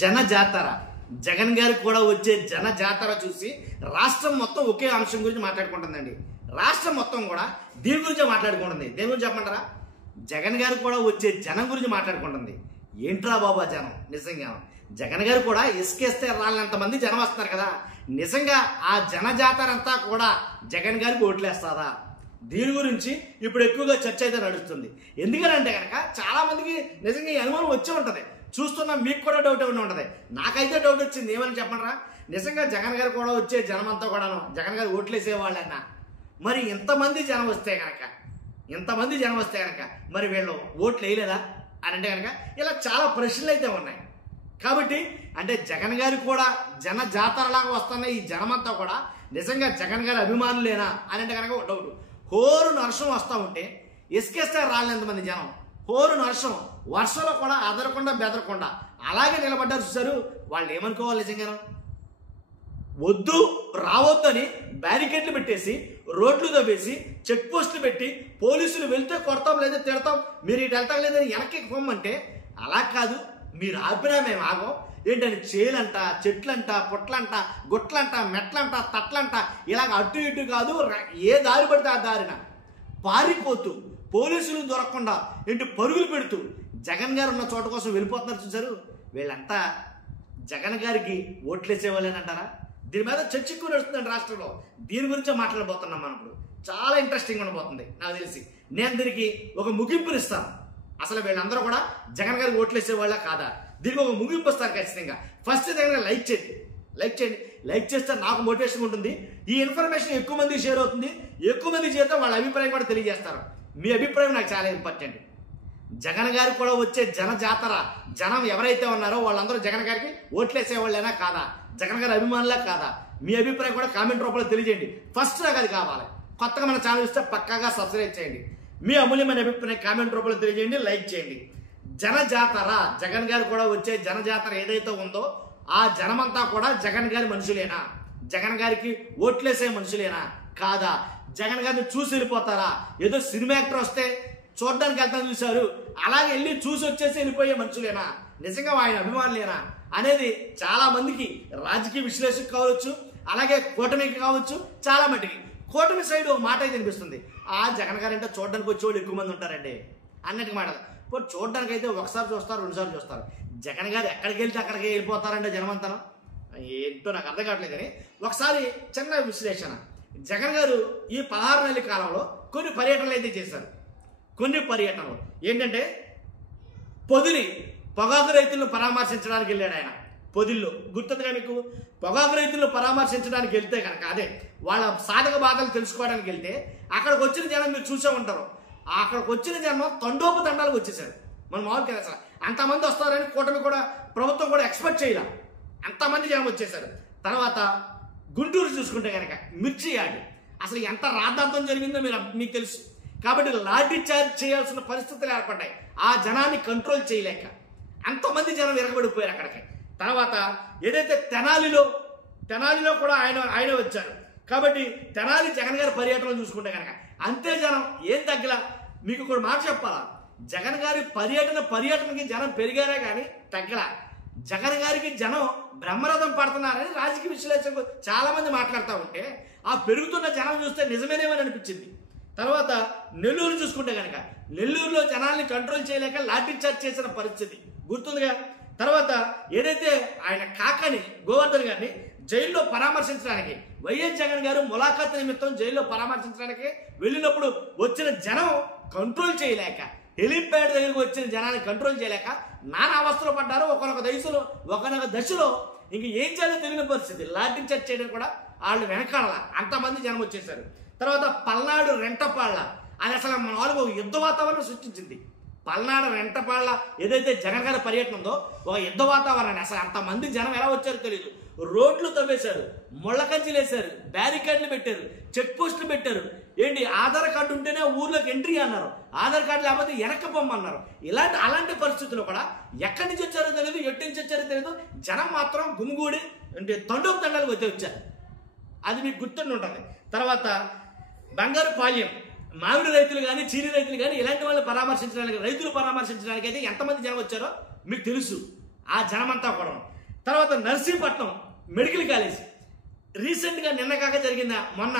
జన జాతర జగన్ గారు కూడా వచ్చే జన జాతర చూసి రాష్ట్రం మొత్తం ఒకే అంశం గురించి మాట్లాడుకుంటుందండి. రాష్ట్రం మొత్తం కూడా దీని గురించే మాట్లాడుకుంటుంది. దేని గురించి చెప్పమంటారా? జగన్ గారు కూడా వచ్చే జనం గురించి మాట్లాడుకుంటుంది. ఏంట్రా బాబా జనం? నిజంగా జగన్ గారు కూడా ఇసుకేస్తే రాళ్ళంత మంది జనం వస్తున్నారు కదా, నిజంగా ఆ జన జాతర అంతా కూడా జగన్ గారికి ఓట్లేస్తారా? దీని గురించి ఇప్పుడు ఎక్కువగా చర్చ అయితే నడుస్తుంది. ఎందుకనంటే కనుక చాలా మందికి నిజంగా ఈ అనుమానం వచ్చి ఉంటుంది. చూస్తున్నా మీకు కూడా డౌట్ ఉండి ఉంటుంది. నాకైతే డౌట్ వచ్చింది. ఏమని చెప్పంటారా? నిజంగా జగన్ గారు కూడా వచ్చే జనం అంతా కూడాను జగన్ గారు ఓట్లేసేవాళ్ళన్నా మరి ఇంతమంది జనం వస్తే కనుక మరి వీళ్ళు ఓట్లు వేయలేదా అని అంటే కనుక ఇలా చాలా ప్రశ్నలు అయితే ఉన్నాయి. కాబట్టి అంటే జగన్ గారు కూడా జన జాతరలాగా వస్తున్న ఈ జనమంతా కూడా నిజంగా జగన్ గారి అభిమానులేనా అని అంటే కనుక డౌట్. హోరు నర్షం వస్తూ ఉంటే ఇసుకేస్తే రాలేంతమంది జనం, హోరు నర్షం వర్షంలో కూడా అదరకుండా బెదరకుండా అలాగే నిలబడ్డారు. చూసారు, వాళ్ళు ఏమనుకోవాలి? నిజంగా వద్దు రావద్దు అని బ్యారికేడ్లు పెట్టేసి రోడ్లు తవ్వేసి చెక్ పోస్టులు పెట్టి పోలీసులు వెళ్తే కొడతాం లేదా తిడతాం, మీరు ఇటు వెళ్తాం లేదని వెనక్కి పొమ్మంటే అలా కాదు, మీరు ఆపినా మేము ఆగం ఏంటని చేలంట, చెట్లంట, పొట్లంట, గుట్లంట, మెట్లంట, తట్లంట ఇలాగ అటు ఇటు కాదు, ఏ దారి పడితే ఆ దారిన పారిపోతూ పోలీసులు దొరకకుండా ఏంటి పరుగులు పెడుతూ జగన్ గారు ఉన్న చోట కోసం వెళ్ళిపోతున్నారు. చూసారు, వీళ్ళంతా జగన్ గారికి ఓట్లేసేవాళ్ళేనంటారా? దీని మీద చర్చ ఎక్కువ నడుస్తుందండి రాష్ట్రంలో. దీని గురించే మాట్లాడబోతున్నాం మనం ఇప్పుడు. చాలా ఇంట్రెస్టింగ్ ఉండబోతుంది నాకు తెలిసి. నేను దీనికి ఒక ముగింపునిస్తాను. అసలు వీళ్ళందరూ కూడా జగన్ గారికి ఓట్లేసేవాళ్ళ కాదా? దీనికి ఒక ముగింపు ఇస్తాను ఖచ్చితంగా. ఫస్ట్ జగన్ లైక్ చేయండి. లైక్ చేస్తే నాకు మోటివేషన్ ఉంటుంది. ఈ ఇన్ఫర్మేషన్ ఎక్కువ మంది షేర్ అవుతుంది. ఎక్కువ మంది చేస్తే వాళ్ళ అభిప్రాయం కూడా తెలియజేస్తారు. మీ అభిప్రాయం నాకు చాలా ఇంపార్టెంట్. జగన్ గారికి కూడా వచ్చే జన జాతర జనం ఎవరైతే ఉన్నారో వాళ్ళందరూ జగన్ గారికి ఓట్లేసేవాళ్ళైనా కాదా? జగన్ గారి అభిమానులే కాదా? మీ అభిప్రాయం కూడా కామెంట్ రూపంలో తెలియజేయండి. ఫస్ట్ నాకు అది కావాలి. కొత్తగా మన ఛానల్ ఇస్తే పక్కాగా సబ్స్క్రైబ్ చేయండి. మీ అమూల్యమైన అభిప్రాయం కామెంట్ రూపంలో తెలియజేయండి, లైక్ చేయండి. జన జాతర జగన్ గారు కూడా వచ్చే జన జాతర ఏదైతే ఉందో ఆ జనమంతా కూడా జగన్ గారి మనుషులేనా? జగన్ గారికి ఓట్లేసే మనుషులేనా కాదా? జగన్ గారిని చూసి వెళ్ళిపోతారా? ఏదో సినిమా యాక్టర్ వస్తే చూడడానికి వెళ్తాను చూశారు, అలాగే వెళ్ళి చూసి వచ్చేసి వెళ్ళిపోయే మనుషులేనా? నిజంగా ఆయన అభిమానులేనా అనేది చాలా మందికి రాజకీయ విశ్లేషకు కావచ్చు, అలాగే కూటమికి కావచ్చు, చాలా మటుకి కూటమి సైడ్ ఒక మాట అయితే అనిపిస్తుంది. ఆ జగన్ గారు అంటే చూడడానికి వచ్చేవాళ్ళు ఎక్కువ మంది ఉంటారండి అన్నట్టు మాట. ఇప్పుడు చూడడానికి అయితే ఒకసారి చూస్తారు, రెండుసార్లు చూస్తారు. జగన్ గారు ఎక్కడికి వెళ్తే అక్కడికి వెళ్ళిపోతారంటే జనమంతనం ఏంటో నాకు అర్థం కావట్లేదు. కానీ ఒకసారి చిన్న విశ్లేషణ. జగన్ గారు ఈ 16 నెలల కాలంలో కొన్ని పర్యటనలు అయితే చేశారు. కొన్ని పర్యటనలు ఏంటంటే పొగాకు రైతులను పరామర్శించడానికి వెళ్ళాడు ఆయన. పొదిల్లో గుర్తుందిగా మీకు? పొగాకు రైతులను పరామర్శించడానికి వెళ్తే కనుక అదే వాళ్ళ సాధక బాధలు తెలుసుకోవడానికి వెళ్తే అక్కడికి వచ్చిన జనం మీరు చూసే ఉంటారు. అక్కడికి వచ్చిన జనం తండోపతండాలకు వచ్చేసారు. మనం మామూలు కదా, అసలు అంతమంది వస్తారని కూటమి కూడా ప్రభుత్వం కూడా ఎక్స్పెక్ట్ చేయాల, అంతమంది జనం వచ్చేసారు. తర్వాత గుంటూరు చూసుకుంటే కనుక మిర్చి యార్డ్ అసలు ఎంత రాద్ధాంతం జరిగిందో మీకు తెలుసు. కాబట్టి లాఠీ చార్జ్ చేయాల్సిన పరిస్థితులు ఏర్పడ్డాయి. ఆ జనాన్ని కంట్రోల్ చేయలేక అంతమంది జనం విరగబడిపోయారు అక్కడికి. తర్వాత ఏదైతే తెనాలిలో కూడా ఆయన వచ్చారు. కాబట్టి తెనాలి జగన్ గారి పర్యటన చూసుకుంటే కనుక అంతే జనం ఏం తగ్గల. మీకు కూడా మాట చెప్పాలా, జగన్ గారి పర్యటనకి జనం పెరిగారే కానీ తగ్గల. జగన్ గారికి జనం బ్రహ్మరథం పడుతున్నారని రాజకీయ విశ్లేషకులు చాలా మంది మాట్లాడుతూ ఉంటే ఆ పెరుగుతున్న జనం చూస్తే నిజమేనేమని అనిపించింది. తర్వాత నెల్లూరు చూసుకుంటే కనుక నెల్లూరులో జనాల్ని కంట్రోల్ చేయలేక లాఠీ చార్జ్ చేసిన పరిస్థితి గుర్తుందిగా. తర్వాత ఏదైతే ఆయన కాకని గోవర్ధన్ గారిని జైల్లో పరామర్శించడానికి వైఎస్ జగన్ గారు ములాఖాత్ నిమిత్తం జైల్లో పరామర్శించడానికి వెళ్ళినప్పుడు వచ్చిన జనం కంట్రోల్ చేయలేక, హెలిప్యాడ్ దగ్గరకు వచ్చిన జనాన్ని కంట్రోల్ చేయలేక నానా అవస్థలు పడ్డారు. ఒకనొక దశలో ఇంక ఏం చేయాలో తెలియని పరిస్థితి. లాఠీ చార్జ్ చేయడం కూడా వాళ్ళు వెనకాల అంతమంది జనం వచ్చేసారు. తర్వాత పల్నాడు రెంటపాళ్ళ అది అసలు మన వాళ్ళకు ఒక యుద్ధ వాతావరణం సృష్టించింది. పల్నాడు రెంటపాళ్ళ ఏదైతే జగన్ గారి పర్యటన ఉందో ఒక యుద్ధ వాతావరణం. అసలు అంతమంది జనం ఎలా వచ్చారో తెలియదు. రోడ్లు తవ్వేశారు, ముళ్ళ కంచెలు వేశారు, బ్యారికేడ్లు పెట్టారు, చెక్ పోస్టులు పెట్టారు. ఏంటి ఆధార్ కార్డు ఉంటేనే ఊర్లోకి ఎంట్రీ అన్నారు, ఆధార్ కార్డు లేకపోతే వెనక్కి పొమ్మన్నారు. అలాంటి పరిస్థితుల్లో కూడా ఎక్కడి నుంచి వచ్చారో తెలియదు, ఎటు నుంచి వచ్చారో తెలియదు. జనం మాత్రం గుమిగూడి అంటే తండాలకు వచ్చారు. అది మీకు గుర్తుండి ఉంటుంది. తర్వాత బంగారుపాళ్యం మామిడి రైతులు కానీ చీని రైతులు కానీ ఇలాంటి వాళ్ళు పరామర్శించడానికి రైతులు పరామర్శించడానికి అయితే ఎంతమంది జనం వచ్చారో మీకు తెలుసు. ఆ జనమంతా కూడా. తర్వాత నర్సీపట్నం మెడికల్ కాలేజ్ రీసెంట్గా నిన్న కాక జరిగిందా మొన్న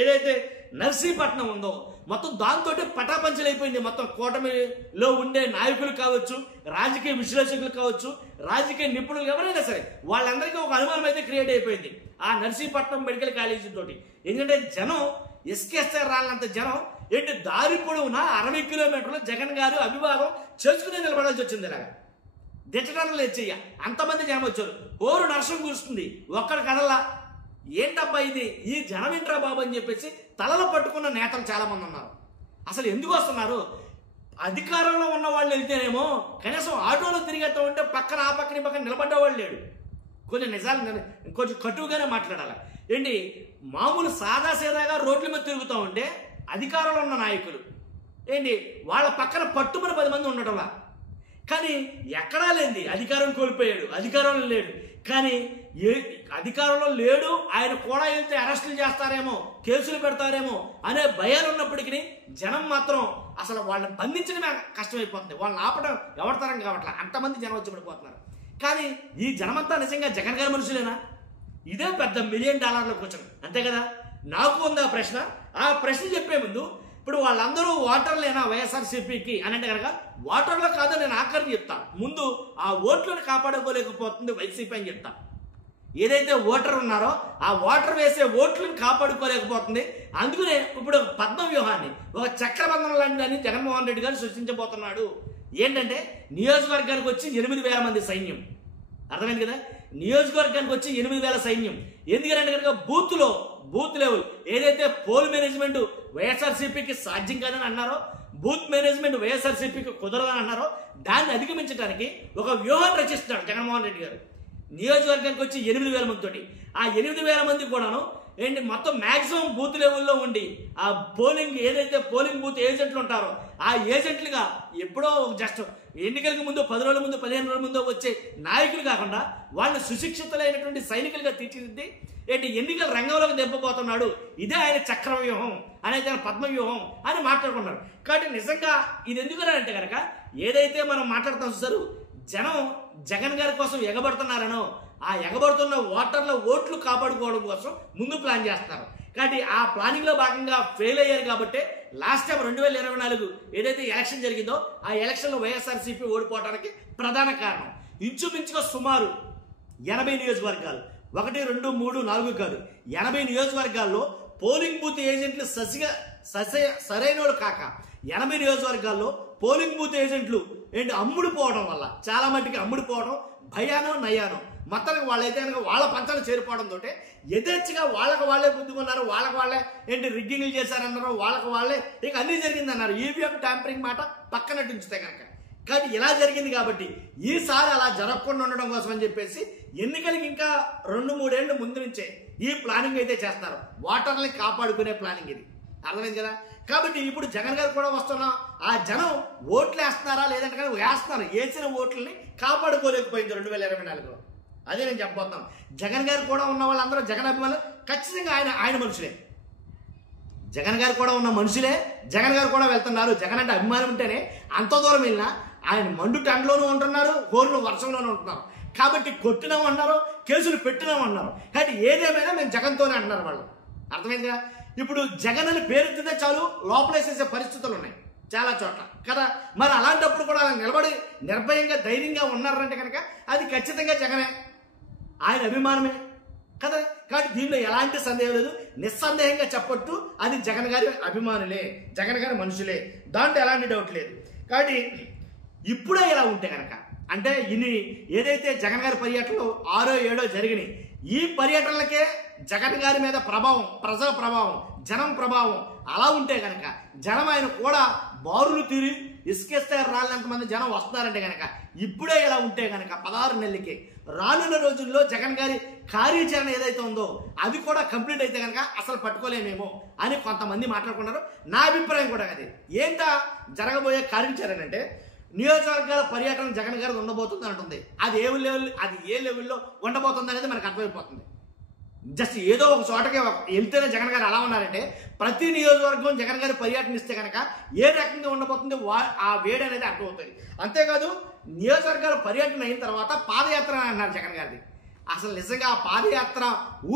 ఏదైతే నర్సీపట్నం ఉందో మొత్తం దాంతో పటాపంచలైపోయింది. మొత్తం కూటమిలో ఉండే నాయకులు కావచ్చు, రాజకీయ విశ్లేషకులు కావచ్చు, రాజకీయ నిపుణులు ఎవరైనా సరే వాళ్ళందరికీ ఒక అనుమానం అయితే క్రియేట్ అయిపోయింది ఆ నర్సీపట్నం మెడికల్ కాలేజీ తోటి. ఎందుకంటే జనం ఎస్కేస్తే రాలంత జనం ఏంటి దారి పొడవునా 60 కిలోమీటర్లు జగన్ గారు అభివాదం చేసుకునే నిలబడాల్సి వచ్చింది. ఇలాగా దిట్టడం లేదు చెయ్య, అంతమంది జనం వచ్చారు. ఓరు నర్సం కూరుస్తుంది, ఒక్కడ కదల్లా. ఏంటబ్బా ఇది, ఈ జనం ఏంట్రా బాబు అని చెప్పేసి తలలు పట్టుకున్న నేతలు చాలా మంది ఉన్నారు. అసలు ఎందుకు వస్తున్నారు? అధికారంలో ఉన్న వాళ్ళు వెళ్తేనేమో కనీసం ఆటోలో తిరిగేస్తా ఉంటే పక్కన ఆ పక్కన ఈ పక్కన నిలబడ్డవాళ్ళు లేడు. కొంచెం నిజాలు కొంచెం కటువుగానే మాట్లాడాలి. ఏంటి మామూలు సాదాసీదాగా రోడ్ల మీద తిరుగుతూ ఉంటే అధికారంలో ఉన్న నాయకులు ఏంటి వాళ్ళ పక్కన పట్టుమని 10 మంది ఉండటంలా. కానీ ఎక్కడా లేనిది అధికారం కోల్పోయాడు, అధికారంలో లేడు. కానీ అధికారంలో లేడు, ఆయన కూడా వెళ్తే అరెస్టులు చేస్తారేమో, కేసులు పెడతారేమో అనే భయాలు ఉన్నప్పటికీ జనం మాత్రం అసలు వాళ్ళని బంధించడమే కష్టమైపోతుంది. వాళ్ళని ఆపడం ఎవరితరం కావట్లా, అంతమంది జనం వచ్చి పడిపోతున్నారు. కానీ ఈ జనమంతా నిజంగా జగన్ గారి మనుషులేనా? ఇదే పెద్ద $1 మిలియన్ క్వశ్చన్, అంతే కదా. నాకు ఉంది ఆ ప్రశ్న. ఆ ప్రశ్న చెప్పే ముందు ఇప్పుడు వాళ్ళందరూ ఓటర్లేనా వైఎస్ఆర్సీపీకి అని అంటే కనుక ఓటర్లో కాదో నేను ఆఖరిని చెప్తాను. ముందు ఆ ఓట్లను కాపాడుకోలేకపోతుంది వైసీపీ అని చెప్తాను. ఏదైతే ఓటర్ ఉన్నారో ఆ ఓటర్ వేసే ఓట్లను కాపాడుకోలేకపోతుంది. అందుకనే ఇప్పుడు పద్మ వ్యూహాన్ని ఒక చక్రబంధం లాంటిదని జగన్మోహన్ రెడ్డి గారు సృష్టించబోతున్నాడు. ఏంటంటే నియోజకవర్గానికి వచ్చి 8,000 మంది సైన్యం. అర్థమైంది కదా, నియోజకవర్గానికి వచ్చి 8,000 సైన్యం. ఎందుకంటే కనుక బూత్ లెవెల్ ఏదైతే పోల్ మేనేజ్మెంట్ వైఎస్ఆర్సీపీకి సాధ్యం కాదని అన్నారో, బూత్ మేనేజ్మెంట్ వైఎస్ఆర్సీపీకి కుదరదని అన్నారో, దాన్ని అధిగమించడానికి ఒక వ్యూహాన్ని రచిస్తున్నాడు జగన్మోహన్ రెడ్డి గారు. నియోజకవర్గానికి వచ్చి 8,000 మందితోటి ఆ 8,000 మంది కూడాను ఏంటి మొత్తం మ్యాక్సిమం బూత్ లెవెల్లో ఉండి ఆ ఏదైతే పోలింగ్ బూత్ ఏజెంట్లు ఉంటారో ఆ ఏజెంట్లుగా ఎప్పుడో జస్ట్ ఎన్నికలకు ముందు 10 రోజుల ముందు 15 రోజుల ముందు వచ్చే నాయకులు కాకుండా వాళ్ళు సుశిక్షితులైనటువంటి సైనికులుగా తీర్చిదిద్ది ఏంటి ఎన్నికల రంగంలోకి దింపబోతున్నాడు. ఇదే ఆయన చక్రవ్యూహం అనేది ఆయన పద్మవ్యూహం అని మాట్లాడుకున్నారు. కాబట్టి నిజంగా ఇది ఎందుకనంటే కనుక ఏదైతే మనం మాట్లాడుతాం చూసారు, జనం జగన్ గారి కోసం ఎగబడుతున్నారనో ఆ ఎగబడుతున్న ఓటర్ల ఓట్లు కాపాడుకోవడం కోసం ముందు ప్లాన్ చేస్తారు. కాబట్టి ఆ ప్లానింగ్ లో భాగంగా ఫెయిల్ అయ్యారు. కాబట్టి లాస్ట్ టైం 2024 ఏదైతే ఎలక్షన్ జరిగిందో ఆ ఎలక్షన్ లో వైఎస్ఆర్సీపీ ఓడిపోవడానికి ప్రధాన కారణం ఇంచుమించుగా సుమారు 80 నియోజకవర్గాలు, 1, 2, 3, 4 కాదు 80 నియోజకవర్గాల్లో పోలింగ్ బూత్ ఏజెంట్లు సరైనోడు కాక 80 నియోజకవర్గాల్లో పోలింగ్ బూత్ ఏజెంట్లు ఏంటి అమ్ముడుపోవడం వల్ల చాలా మట్టికి అమ్ముడుపోవడం భయానో నయానో మొత్తానికి వాళ్ళైతే కనుక వాళ్ళ పంచాలు చేరిపోవడంతో యథేచ్ఛగా వాళ్ళకి వాళ్ళే గుద్దుకున్నారు, వాళ్ళకి వాళ్ళే ఏంటి రిగ్గింగ్లు చేశారన్నారు, వాళ్ళకి వాళ్ళే ఇక అన్నీ జరిగిందన్నారు. ఈవీఎం ట్యాంపరింగ్ మాట పక్కన ఉంచితే కనుక. కానీ ఇలా జరిగింది కాబట్టి ఈసారి అలా జరగకుండా ఉండడం కోసం అని చెప్పేసి ఎన్నికలకి ఇంకా 2-3 ఏళ్ళు ముందు నుంచే ఈ ప్లానింగ్ అయితే చేస్తారు. ఓటర్లని కాపాడుకునే ప్లానింగ్ ఇది, అర్థమైంది కదా. కాబట్టి ఇప్పుడు జగన్ గారు కూడా వస్తున్నాం, ఆ జనం ఓట్లు వేస్తున్నారా లేదంటే కానీ వేస్తున్నారు, వేసిన ఓట్లని కాపాడుకోలేకపోయింది 2024లో. అదే నేను చెప్పబోతున్నాను. జగన్ గారు కూడా ఉన్న వాళ్ళందరూ జగన్ అభిమానులు ఖచ్చితంగా ఆయన మనుషులే. జగన్ గారు కూడా ఉన్న మనుషులే, జగన్ గారు కూడా వెళ్తున్నారు. జగన్ అంటే అభిమానం ఉంటేనే అంత దూరం వెళ్ళినా ఆయన మండు టెంట్లోనూ ఉంటున్నారు, హోరును వర్షంలోనూ ఉంటున్నారు. కాబట్టి కొట్టినామన్నారు, కేసులు పెట్టినామన్నారు. కాబట్టి ఏదేమైనా మేము జగన్తోనే అంటున్నారు వాళ్ళు, అర్థమైందిగా. ఇప్పుడు జగన్ అని పేరెత్తితే చాలు లోపలేసేసే పరిస్థితులు ఉన్నాయి చాలా చోట్ల కదా. మరి అలాంటప్పుడు కూడా ఆయన నిలబడి నిర్భయంగా ధైర్యంగా ఉన్నారంటే కనుక అది ఖచ్చితంగా జగనే, ఆయన అభిమానమే కదా. కాబట్టి దీనిలో ఎలాంటి సందేహం లేదు, నిస్సందేహంగా చెప్పొట్టు అది జగన్ గారి అభిమానులే, జగన్ గారి మనుషులే, దాంట్లో ఎలాంటి డౌట్ లేదు. కాబట్టి ఇప్పుడే ఇలా ఉంటే కనుక అంటే ఇన్ని ఏదైతే జగన్ గారి పర్యటనలు 6, 7 జరిగినాయి, ఈ పర్యటనలకే జగన్ గారి మీద ప్రభావం, ప్రజల ప్రభావం, జనం ప్రభావం అలా ఉంటే కనుక జనం ఆయన కూడా బారులు తీరి ఇసుకేస్తే రాలినంతమంది జనం వస్తున్నారంటే కనుక ఇప్పుడే ఇలా ఉంటే కనుక 16 నెలలకి రానున్న రోజుల్లో జగన్ గారి కార్యాచరణ ఏదైతే ఉందో అది కూడా కంప్లీట్ అయితే కనుక అసలు పట్టుకోలేమేమో అని కొంతమంది మాట్లాడుకున్నారు. నా అభిప్రాయం కూడా అది. ఏంటా జరగబోయే కార్యాచరణ అంటే నియోజకవర్గాల పర్యటన జగన్ గారి ఉండబోతుంది అంటుంది. అది ఏ లెవెల్లో ఉండబోతుంది అనేది మనకు అర్థమైపోతుంది. జస్ట్ ఏదో ఒక చోటకే వెళ్తేనే జగన్ గారు అలా ఉన్నారంటే ప్రతి నియోజకవర్గం జగన్ గారి పర్యటన ఇస్తే కనుక ఏ రకంగా ఉండబోతుంది ఆ వేడి అనేది అర్థమవుతుంది. అంతేకాదు నియోజకవర్గాల పర్యటన అయిన తర్వాత పాదయాత్ర అని అన్నారు జగన్ గారిది. అసలు నిజంగా ఆ పాదయాత్ర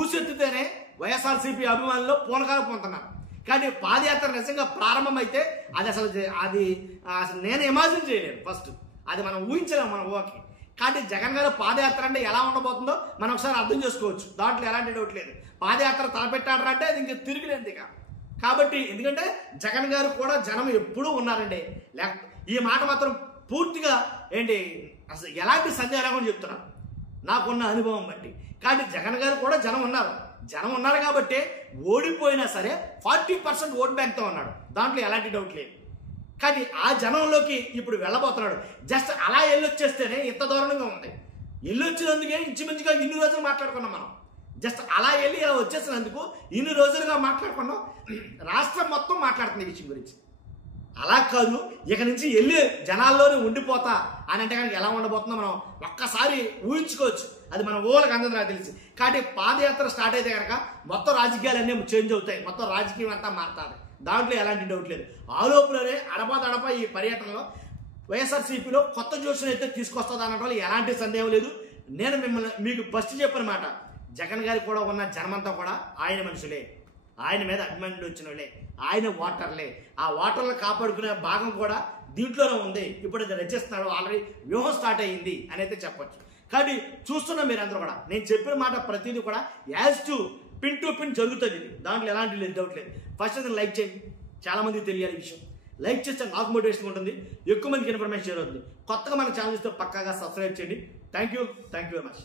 ఊసెత్తితేనే వైఎస్ఆర్సీపీ అభిమానులు పూనకాలు పొందుతున్నారు. కానీ పాదయాత్ర నిజంగా ప్రారంభమైతే అది అసలు నేను ఇమాజిన్ చేయలేను. ఫస్ట్ అది మనం ఊహించలేము మన ఊహకి. కాబట్టి జగన్ గారు పాదయాత్ర అంటే ఎలా ఉండబోతుందో మనం ఒకసారి అర్థం చేసుకోవచ్చు. దాంట్లో ఎలాంటి డౌట్ లేదు. పాదయాత్ర తలపెట్టాడంటే అది ఇంక తిరిగిలేదు ఇక. కాబట్టి ఎందుకంటే జగన్ గారు కూడా జనం ఎప్పుడూ ఉన్నారండి. ఈ మాట మాత్రం పూర్తిగా అసలు ఎలాంటి సందేహం లేకుండా చెప్తున్నాను నాకున్న అనుభవం బట్టి. కాబట్టి జగన్ గారు కూడా జనం ఉన్నారు కాబట్టి ఓడిపోయినా సరే 40% ఓట్ బ్యాంక్తో ఉన్నాడు. దాంట్లో ఎలాంటి డౌట్ లేదు. కానీ ఆ జనంలోకి ఇప్పుడు వెళ్ళబోతున్నాడు. జస్ట్ అలా వెళ్ళొచ్చేస్తేనే ఇంత దారుణంగా ఉంది. వెళ్ళొచ్చినందుకే ఇంచుమించుగా ఇన్ని రోజులు మాట్లాడుకున్నాం మనం. జస్ట్ అలా వెళ్ళి ఇలా వచ్చేసినందుకు ఇన్ని రోజులుగా మాట్లాడుకున్నాం. రాష్ట్రం మొత్తం మాట్లాడుతుంది ఈ విషయం గురించి. అలా కాదు, ఇక నుంచి వెళ్ళి జనాల్లోనే ఉండిపోతా అని అంటే కనుక ఎలా ఉండబోతుందో మనం ఒక్కసారి ఊహించుకోవచ్చు. అది మన ఊళ్ళకి అందరూ నాకు తెలిసి. కాబట్టి పాదయాత్ర స్టార్ట్ అయితే కనుక మొత్తం రాజకీయాలన్నీ చేంజ్ అవుతాయి. మొత్తం రాజకీయం అంతా మారుతుంది. దాంట్లో ఎలాంటి డౌట్ లేదు. ఆలోపులోనే అడపా ఈ పర్యటనలో వైఎస్ఆర్సీపీలో కొత్త జోషును అయితే తీసుకొస్తుంది అనడంలో ఎలాంటి సందేహం లేదు. నేను మీకు ఫస్ట్ చెప్పిన మాట, జగన్ గారి కూడా ఉన్న జనమంతా కూడా ఆయన మనుషులే, ఆయన మీద అభిమానులు వచ్చిన వాళ్ళే, ఆయన ఓటర్లే. ఆ ఓటర్లు కాపాడుకునే భాగం కూడా దీంట్లోనే ఉంది. ఇప్పుడు అది రచిస్తున్నాడు, ఆల్రెడీ వ్యూహం స్టార్ట్ అయ్యింది అని అయితే చెప్పొచ్చు. కాబట్టి చూస్తున్నా మీరందరూ కూడా నేను చెప్పిన మాట ప్రతిదీ కూడా యాజ్ టు పిన్ జరుగుతుంది. దాంట్లో ఎలాంటి డౌట్ లేదు. ఫస్ట్ అయితే లైక్ చేయండి, చాలా మందికి తెలియాలి ఈ విషయం. లైక్ చేస్తే నాకు మోటివేషన్ ఉంటుంది, ఎక్కువ మందికి ఇన్ఫర్మేషన్ షేర్ అవుతుంది. కొత్తగా మన ఛానల్ ఇస్తే పక్కాగా సబ్స్క్రైబ్ చేయండి. Thank you very much.